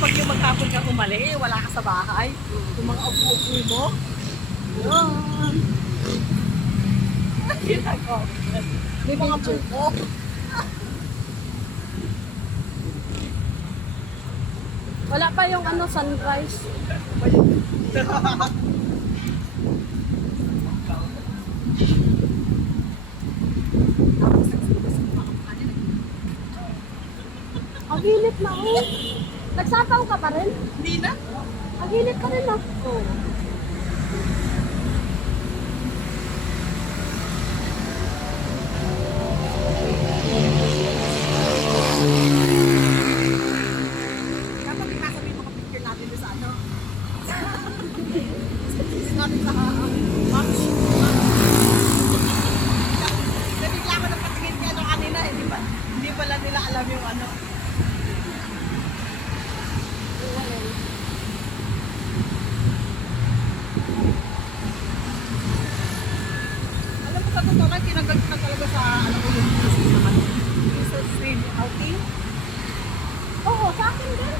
pag yung maghapon ka umali, wala ka sa bahay. Yung mga upo-upo mo. Yun. Ginagawa. May mga buko. Wala pa yung ano, sunrise. Ang init na oh. Nagsapaw ka pa rin? Hindi na. Ang init pa rin ah. Oo. Dapat ikasabi mga picture natin doon sa ano. Natin sa match. Nabigla ko na patingin niya no kanina. Hindi pala nila alam yung ano. Alam mo sa totoo lang, kinagal na talaga sa ano ko yung naman. Yung sa swim outing. Oo, sa akin din.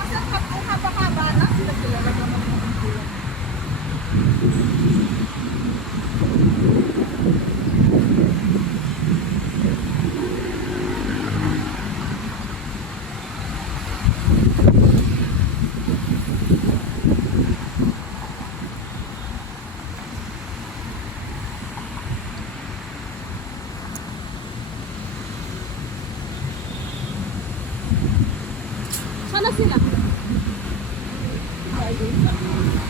Kasi ang haba-haba na sila kilala naman ng kulang. Sana sila.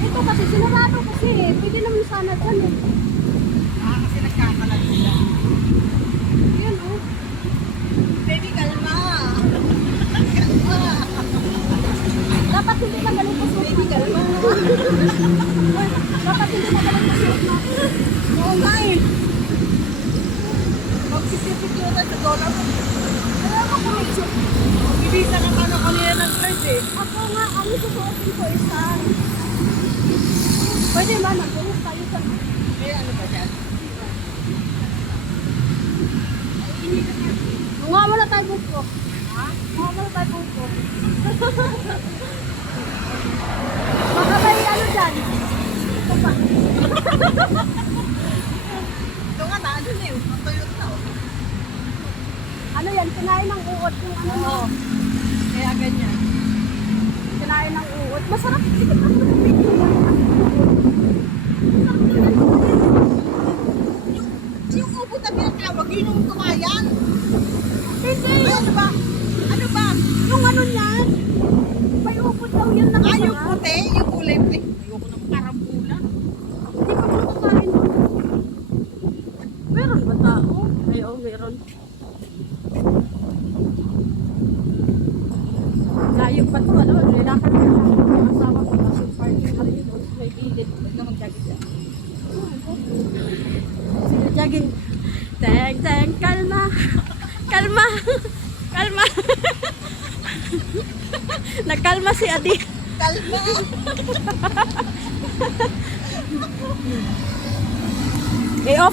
Ito kasi sinarado kasi eh. Pwede naman sana dyan eh. Kasi nagkakalat sila. Yan oh. Baby, kalma! Kalma! Dapat hindi na ganito suot. Baby, kalma! Dapat hindi na ganito suot na. Oo nga eh! Magsisipicture na sa dollar. Kaya ako kumitsip. Ibisa ka pa na kanina ng thread eh. Ako nga, ang susuotin ko isa. Pwede ba? Nagbuhos tayo sa... May ano ba dyan? Mga mo na tayo buko. Ha? Mga mo na tayo buko. Baka may ano dyan. Ito pa. Ito nga na, ano na yun? Ang tuyot na oh. Ano yan? Kinain ng uod yung ano. Oo. Kaya ganyan. Kinain ng uod. Masarap. Sige pa mo ng video. Yung upo na pinatawag, yun yung kumayan. Hindi. Ay, ano ba? Ano ba? Yung ano niyan. May uod daw yun na Ah, yung masarap. puti, yung kulay pink. Ayoko ng karambula. Hindi pa mo kakain. Meron ba tao? Ay, oh, meron. Layo pa to, ano? Nilakad ko lang yung asawa ko. Kasi parking na rin doon. May bilid. Huwag na mag-jacket yan. Sige, jogging. Teng, teng, kalma. Kalma. Kalma. Nagkalma si Adi. Kalma! I-off